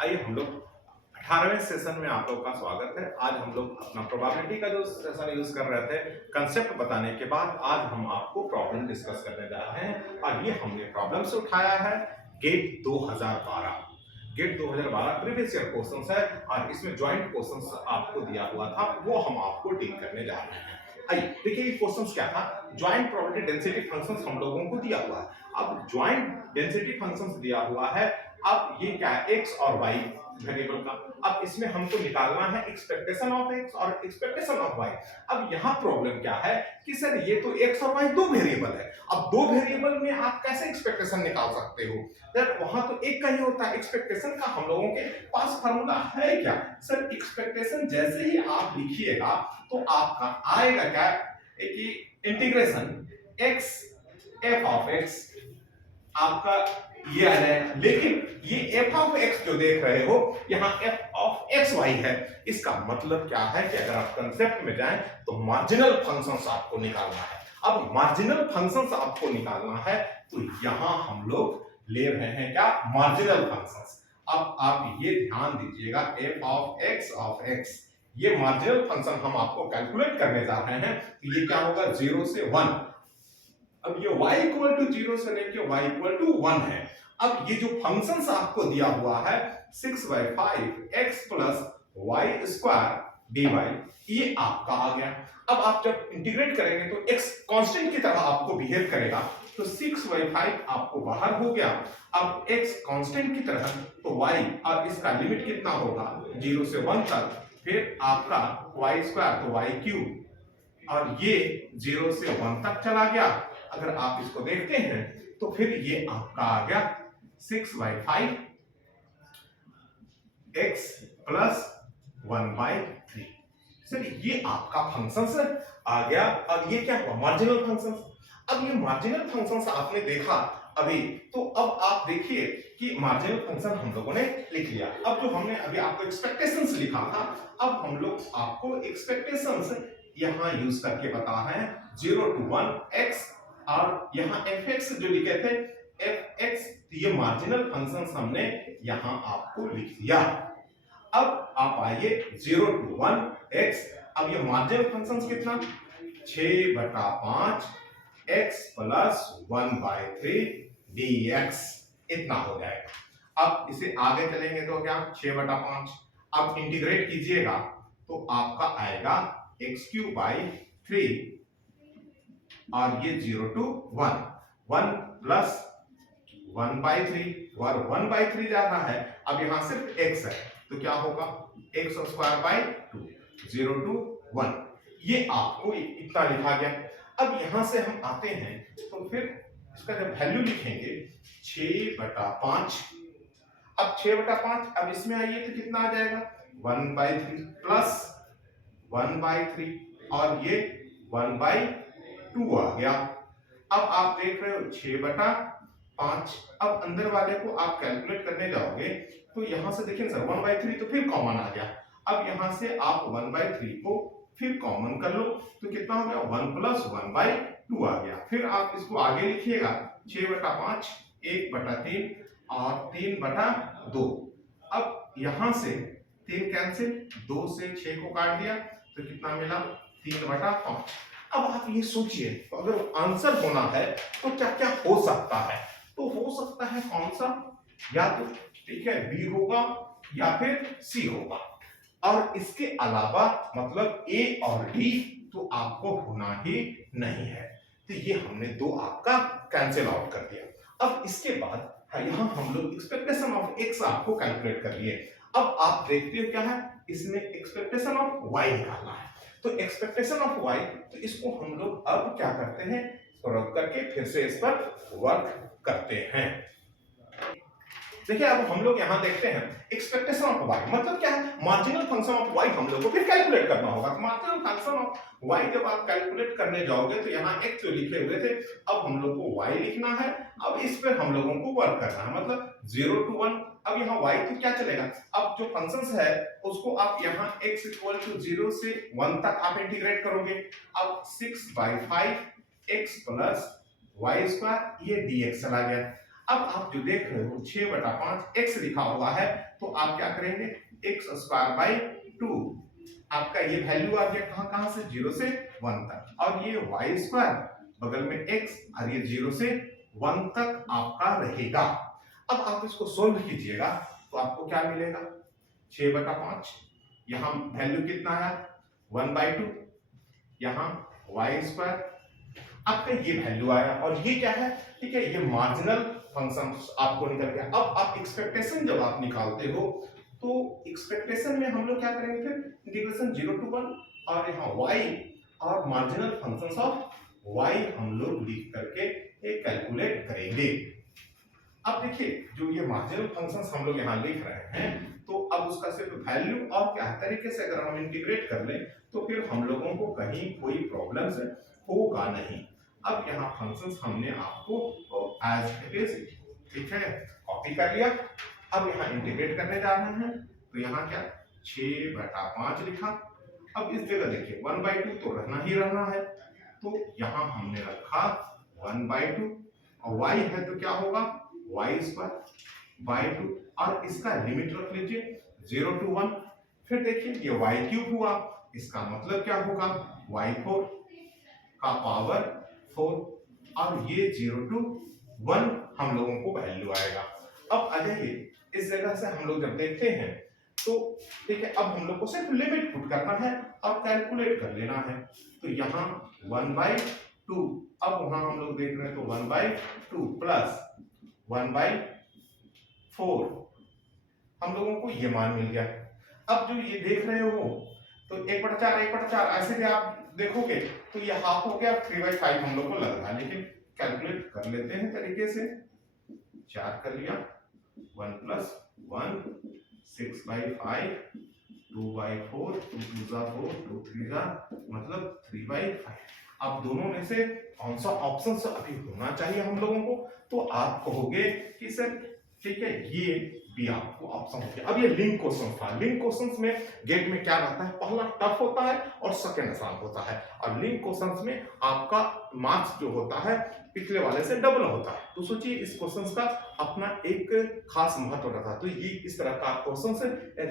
आइए हम लोग 18वें सेशन में आप लोग का स्वागत है। आज हम लोग अपना प्रोबेबिलिटी का जो सेशन यूज कर रहे थे, कंसेप्ट बताने के बाद आज हम आपको प्रॉब्लम डिस्कस करने जा रहे हैं और ये हमने प्रॉब्लम से उठाया है GATE 2012। GATE 2012 previous year questions है और इसमें ज्वाइंट क्वेश्चंस आपको दिया हुआ था, वो हम आपको डील करने जा रहे हैं। आइए देखिए ये क्वेश्चंस क्या था। ज्वाइंट प्रोबेबिलिटी डेंसिटी फंक्शंस हम लोगों को दिया हुआ है। अब ज्वाइंट डेंसिटी फंक्शंस दिया हुआ है। अब ये क्या है, एक्स और वाई वेरिएबल का। अब इसमें हमको निकालना है एक्सपेक्टेशन ऑफ एक्स और एक्सपेक्टेशन ऑफ वाई। अब यहाँ प्रॉब्लम क्या है कि सर ये तो एक्स और वाई दो वेरिएबल है। अब दो वेरिएबल में आप कैसे एक्सपेक्टेशन निकाल सकते हो? सर वहां तो एक का ही होता है एक्सपेक्टेशन का। हम लोगों के पास फार्मूला है क्या? सर एक्सपेक्टेशन जैसे ही आप लिखिएगा तो आपका आएगा क्या कि integration x F of x आपका ये आ जाएगा। लेकिन ये एफ ऑफ एक्स जो देख रहे हो, यहाँ एफ ऑफ एक्स वाई है। इसका मतलब क्या है कि अगर आप कंसेप्ट में जाएं तो मार्जिनल फंक्शंस आपको निकालना है। अब मार्जिनल फंक्शंस आपको निकालना है तो यहां हम लोग ले रहे हैं क्या, मार्जिनल फंक्शंस। अब आप ये ध्यान दीजिएगा, एफ ऑफ एक्स ये मार्जिनल फंक्शन हम आपको कैलकुलेट करने जा रहे हैं। तो ये क्या होगा, 0 से 1। अब ये y इक्वल टू 0 से लेके y इक्वल टू 1 है। अब ये जो फंक्शंस आपको दिया हुआ है 6/5 x plus y square dy, ये आपका आ गया। अब आप जब इंटीग्रेट करेंगे तो x कांस्टेंट की तरह आपको बिहेव करेगा, तो 6/5 आपको बाहर हो गया। अब x कांस्टेंट की तरह तो y और इसका लिमिट कितना होगा 0 से 1 तक, फिर आपका y स्क्वायर तो y क्यूब और ये 0 से 1 तक चला गया। अगर आप इसको देखते हैं तो फिर ये आपका आ गया 6/5 x प्लस 1/3। सर ये आपका फंक्शंस आ गया। अब ये क्या हुआ, मार्जिनल फंक्शंस। अब ये मार्जिनल फंक्शंस आपने देखा अभी, तो अब आप देखिए कि मार्जिनल फंक्शन हम लोगों ने लिख लिया। अब जो हमने अभी आपको एक्सपेक्टेशंस लिखा था, अब हम लोग आपको एक्सपेक्टेशंस यहां यूज करके बता रहे हैं 0 to 1 x और यहाँ fx जो लिखे थे fx, ये मार्जिनल फंक्शंस हमने यहाँ आपको लिख दिया। अब आप आइए 0 to 1 x। अब ये मार्जिनल फंक्शंस कितना, 6/5 x प्लस 1/3 dx, इतना हो जाएगा। अब इसे आगे चलेंगे तो क्या, 6/5 अब इंटीग्रेट कीजिएगा तो आपका आएगा x³ 3 और ये 0 to 1 1 प्लस 1/3 और 1/3 ज्यादा है। अब यहां सिर्फ x है तो क्या होगा, x² 2 0 to 1, ये आपको इतना लिखा गया। अब यहां से हम आते हैं तो फिर इसका जब वैल्यू लिखेंगे 6/5, अब 6/5 अब इसमें आइए तो कितना आ जाएगा 1/3 प्लस 1/3 और ये 1/2 आ गया। अब आप देख रहे हो 6/5। अब अंदर वाले को आप कैलकुलेट करने जाओगे तो यहां से देखिए सर 1/3 तो फिर कॉमन आ गया। अब यहां से आप 1/3 को फिर कॉमन कर लो तो कितना हो गया 1 प्लस 1/2 आ गया। फिर आप इसको आगे लिखिएगा 6/5 1/3 और 3/2। अब यहां से 3 कैंसिल, 2 से 6 को काट दिया तो कितना मिला 3/5। अब आप ये सोचिए तो अगर आंसर होना है तो क्या क्या हो सकता है, तो हो सकता है कौन सा, या तो ठीक है बी होगा या फिर सी होगा, और इसके अलावा मतलब ए और डी तो आपको होना ही नहीं है। तो ये हमने दो आपका कैंसिल आउट कर दिया। अब इसके बाद यहां हम लोग एक्सपेक्टेशन ऑफ एक्स आपको कैलकुलेट कर लिए। अब आप देखते हो क्या है, इसमें एक्सपेक्टेशन ऑफ वाई निकालना है। तो एक्सपेक्टेशन ऑफ वाई, तो इसको हम लोग अब क्या करते हैं, इसको रब करके फिर से इस पर वर्क करते हैं। देखिए अब हम लोग यहां देखते हैं एक्सपेक्टेशन ऑफ वाई मतलब क्या है, मार्जिनल फंक्शन ऑफ वाई हम लोग को फिर कैलकुलेट करना होगा। मार्जिनल फंक्शन ऑफ वाई जब आप कैलकुलेट करने जाओगे तो यहाँ x जो लिखे हुए थे, अब हम लोग को y लिखना है। अब इस पर हम लोगों को वर्क करना है, मतलब 0 to 1। अब यहाँ y तो क्या चलेगा, अब जो फंक्शंस है उसको आप यहाँ x इक्वल टू 0 से 1 तक आप इंटीग्रेट करोगे। अब 6/5 x प्लस वाई स्क्वायर ये dx चला गया। अब आप जो देख रहे हो 6/5 x लिखा हुआ है, तो आप क्या करेंगे, x² by 2, आपका ये वैल्यू आ गया कहां कहां से, 0 से 1 तक, और ये y² बगल में x और ये 0 से 1 तक आपका रहेगा। अब आप इसको सोल्व कीजिएगा तो आपको क्या मिलेगा, 6/5, यहां वैल्यू कितना आया 1/2, यहां y², आपका ये वैल्यू आया, और ये क्या है, ठीक है, ये मार्जिनल फंक्शन आपको निकल गया। अब आप एक्सपेक्टेशन जब आप निकालते हो तो एक्सपेक्टेशन में हम लोग क्या करेंगे, फिर इंटीग्रेशन 0 to 1, और यहाँ y और मार्जिनल फंक्शंस ऑफ y हम लोग लिख करके एक कैलकुलेट करेंगे। अब देखिए जो ये मार्जिनल फंक्शंस हम लोग यहाँ लिख रहे हैं, तो अब उसका सिर्फ वैल्यू और क्या तरीके से अगर हम इंटीग्रेट कर लें तो फिर हम लोगों को कहीं कोई प्रॉब्लम होगा नहीं। अब यहाँ फंक्शंस हमने आपको एज इट इज, ठीक है, कॉपी कर लिया। अब यहाँ इंटीग्रेट करने जा रहे हैं, तो यहाँ क्या 6/5 लिखा। अब इस जगह देखिए 1/2 तो रहना ही रहना है, तो यहाँ हमने रखा 1/2, और y है तो क्या होगा y²/2, और इसका लिमिट रख लीजिए 0 to 1। फिर देखिए ये y³ हुआ, इसका मतलब क्या होगा y4 का पावर 4, और ये 0 to 1 हम लोगों को वैल्यू आएगा। अब आ जाइए इस जगह से हम लोग जब देखते हैं तो ठीक है, अब हम लोग को सिर्फ लिमिट पुट करना है और कैलकुलेट कर लेना है। तो यहाँ 1/2, अब वहां हम लोग देख रहे हैं तो 1/2 प्लस 1/4 हम लोगों को ये मान मिल गया। अब जो ये देख रहे हो तो 1/4 ऐसे भी आप देखोगे तो ये हाफ हो गया, 3/5 हम लोग को लग रहा है, लेकिन कैलकुलेट कर लेते हैं तरीके से। 4 कर लिया, 1 + 1 6/5, 2/4, 2 2 4, 2 3 मतलब 3/5। अब दोनों में से कौन सा ऑप्शन अभी होना चाहिए हम लोगों को, तो आप कहोगे कि सर ठीक है ये भी आपको ऑप्शन हो गया। अब ये लिंक क्वेश्चन था, लिंक क्वेश्चंस में गेट में क्या रहता है, पहला टफ होता है और सेकंड आसान होता है, और लिंक क्वेश्चंस में आपका मार्क्स जो होता है पिछले वाले से डबल होता है। तो सोचिए इस क्वेश्चंस का अपना एक खास महत्व रहता है। तो ये इस तरह का क्वेश्चन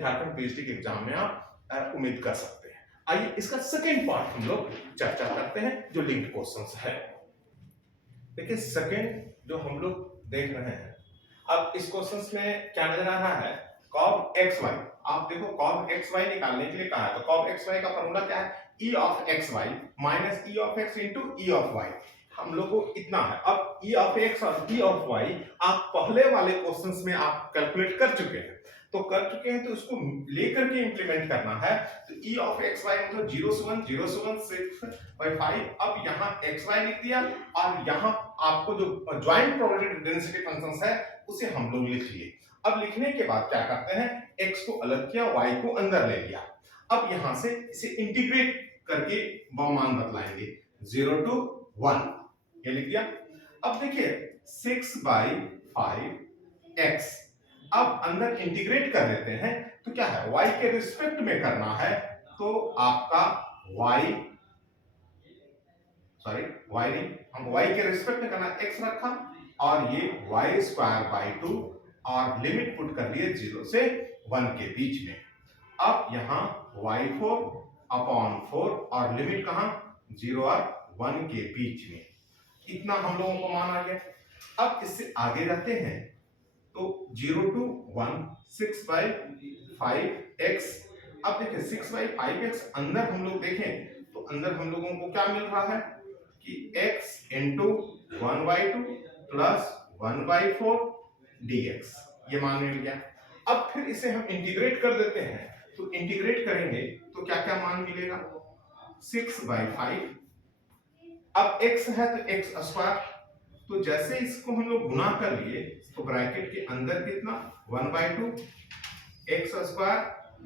झारखंड पीएचडी के एग्जाम में आप उम्मीद कर सकते हैं। आइए इसका सेकेंड पार्ट हम लोग चर्चा करते हैं जो लिंक्ड क्वेश्चंस है। देखिए सेकेंड जो हम लोग देख रहे हैं, अब इस क्वेश्चंस में क्या नजर आ रहा है, cos xy। आप देखो cos xy निकालने के लिए कहा है, तो cos xy का फॉर्मूला क्या है, e of xy minus e of x into e of y। हम लोग को इतना है। अब e of x और e of y आप पहले वाले क्वेश्चंस में आप कैलकुलेट कर चुके हैं, तो इसको लेकर के इंप्लीमेंट करना है। तो e of xy मतलब 0 से 1 0 से 1 6/5। अब यहाँ xy लिख दिया, और यहाँ आपको जो ज्वाइंट प्रोबेबिलिटी डेंसिटी फंक्शंस है उसे हम लोग लिख लिए। अब लिखने के बाद क्या करते हैं, x को अलग किया, y को अंदर ले लिया। अब यहां से इसे इंटीग्रेट करके मान बदलाएंगे 0 to 1, ये लिख दिया। अब देखिए 6/5 x, अब अंदर इंटीग्रेट कर देते हैं, तो क्या है y के रिस्पेक्ट में करना है, तो आपका y नहीं, हम y के रिस्पेक्ट में करना, x रखा और ये y²/2 और लिमिट पुट कर लिए 0 से 1 के बीच में। अब यहाँ y4/4 और लिमिट कहाँ 0 और 1 के बीच में, इतना हम लोगों को मान आ गया। अब इससे आगे जाते हैं तो 0 to 1 6/5x। अब देखिए 6/5x अंदर हम लोग देखें तो अंदर हम लोगों को क्या मिल रहा है कि x into 1/2 plus 1/4 dx, ये मान मिल गया। अब फिर इसे हम इंटीग्रेट कर देते हैं, तो इंटीग्रेट करेंगे तो क्या क्या मान मिलेगा, 6/5, अब x है तो x², तो जैसे इसको हम लोग गुना कर लिए तो ब्रैकेट के अंदर कितना 1/2 x²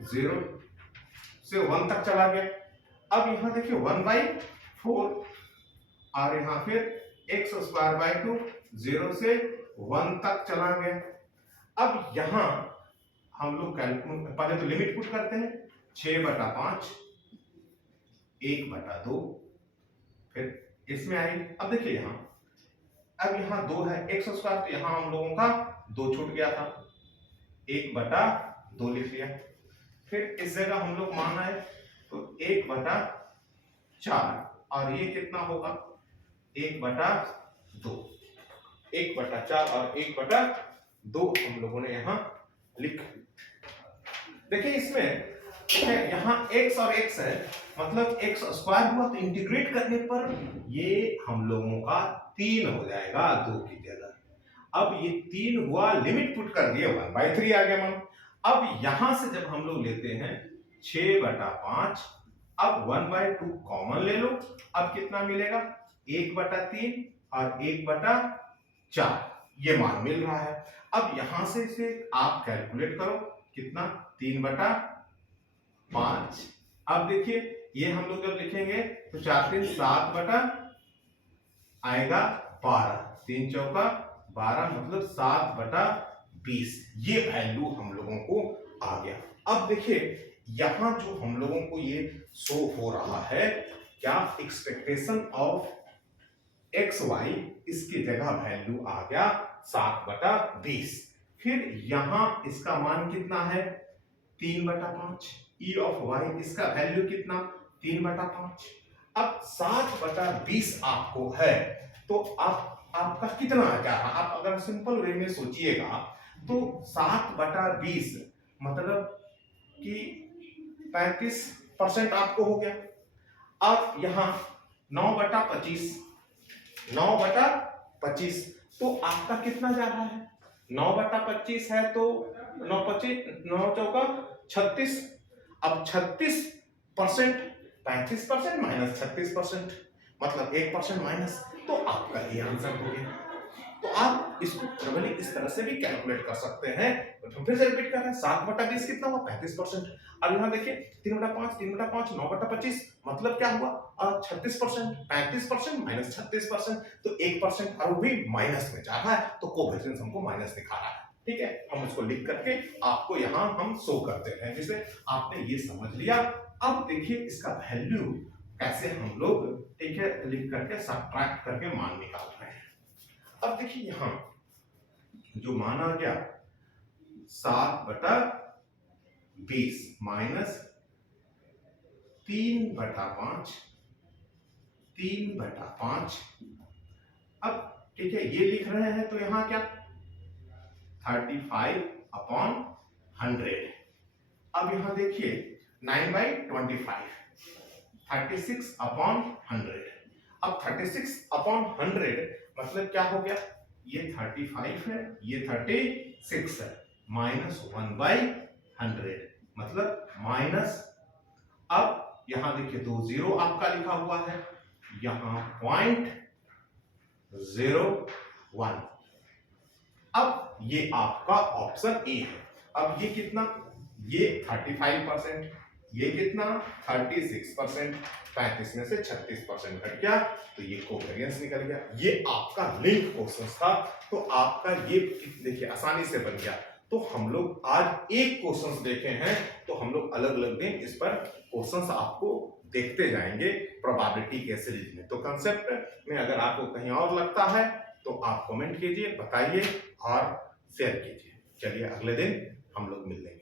0 से 1 तक चला गया। अब यहां देखिए 1/4 और यहां फिर x²/2 0 से 1 तक चला गया। अब यहां हम लोग पहले तो लिमिट पुट करते हैं, 6/5 1/2, फिर इसमें आई। अब देखिए यहां अब यहाँ 2 है एक्स स्क्वायर, तो यहाँ हम लोगों का 2 छूट गया था, 1/2 लिख लिया। फिर इस जगह हम लोग मान आए तो 1/4, और ये कितना होगा 1/2, 1/4 और 1/2 हम लोगों ने यहाँ लिख। देखिए इसमें है यहाँ x और x है, मतलब x स्क्वायर हुआ, तो इंटीग्रेट करने पर ये हम लोगों का 3 हो जाएगा 2 की जगह। अब ये 3 हुआ, लिमिट पुट कर दिए 1/3 आ गया मान। अब यहां से जब हम लोग लेते हैं 6/5, अब 1/2 कॉमन ले लो, अब कितना मिलेगा 1/3 और 1/4, ये मान मिल रहा है। अब यहां से इसे आप कैलकुलेट करो, कितना 3/5। अब देखिए ये हम लोग जब लिखेंगे तो 4×3 7 बटा आएगा 12, 3 चौका 12, मतलब 7/20, ये वैल्यू हम लोगों को आ गया। अब देखिए यहां जो हम लोगों को ये शो हो रहा है, क्या एक्सपेक्टेशन ऑफ एक्स वाई, इसकी जगह वैल्यू आ गया 7/20। फिर यहां इसका मान कितना है 3/5, ई ऑफ वाई इसका वैल्यू कितना 3/5। अब 7/20 आपको है, तो आपका कितना आ जा रहा, आप अगर सिंपल वे में सोचिएगा तो 7/20 मतलब कि 35% आपको हो गया। अब यहाँ 9/25, 9/25, तो आपका कितना जा रहा है 9/25 है तो 9 चौका 36। अब 36% 35% माइनस 36%, मतलब 1% माइनस, तो आपका ये आंसर हो गया। तो आप इसको ट्रिपली इस तरह से भी कैलकुलेट कर सकते हैं। तो फिर से रिपीट कर रहे हैं, 7/20 कितना हुआ 35%। अब यहाँ देखिए 3/5, 3/5 9/25, मतलब क्या हुआ 36%, 35% माइनस 36%, तो 1% और भी माइनस में जा रहा है, तो कोएफिशिएंट हमको माइनस दिखा रहा है। ठीक है, हम उसको लिख करके आपको यहाँ हम शो करते हैं, जिसे आपने ये समझ लिया। अब देखिए इसका वैल्यू कैसे हम लोग, ठीक है, लिख करके सब्ट्रैक्ट करके मान निकाल रहे हैं। अब देखिए यहां जो माना गया 7/20 माइनस 3/5, 3/5। अब ठीक है ये लिख रहे हैं, तो यहां क्या 35/100। अब यहां देखिए 9/25, 36/100। अब 36/100 मतलब क्या हो गया, ये 35 है, ये 36 है, माइनस 1/100 मतलब माइनस। अब यहां देखिए 2 0 आपका लिखा हुआ है, यहां 0.01। अब ये आपका ऑप्शन ए है। अब ये कितना, ये 35%, ये कितना 36%, 35 में से 36% घट गया, तो ये कोवेरिएंस निकल गया। ये आपका लिंक क्वेश्चन था, तो आपका ये देखिए आसानी से बन गया। तो हम लोग आज एक क्वेश्चन देखे हैं, तो हम लोग अलग अलग दिन इस पर क्वेश्चंस आपको देखते जाएंगे प्रोबेबिलिटी के सीरीज में। तो कंसेप्ट में अगर आपको कहीं और लगता है तो आप कमेंट कीजिए, बताइए और शेयर कीजिए। चलिए अगले दिन हम लोग मिल लेंगे।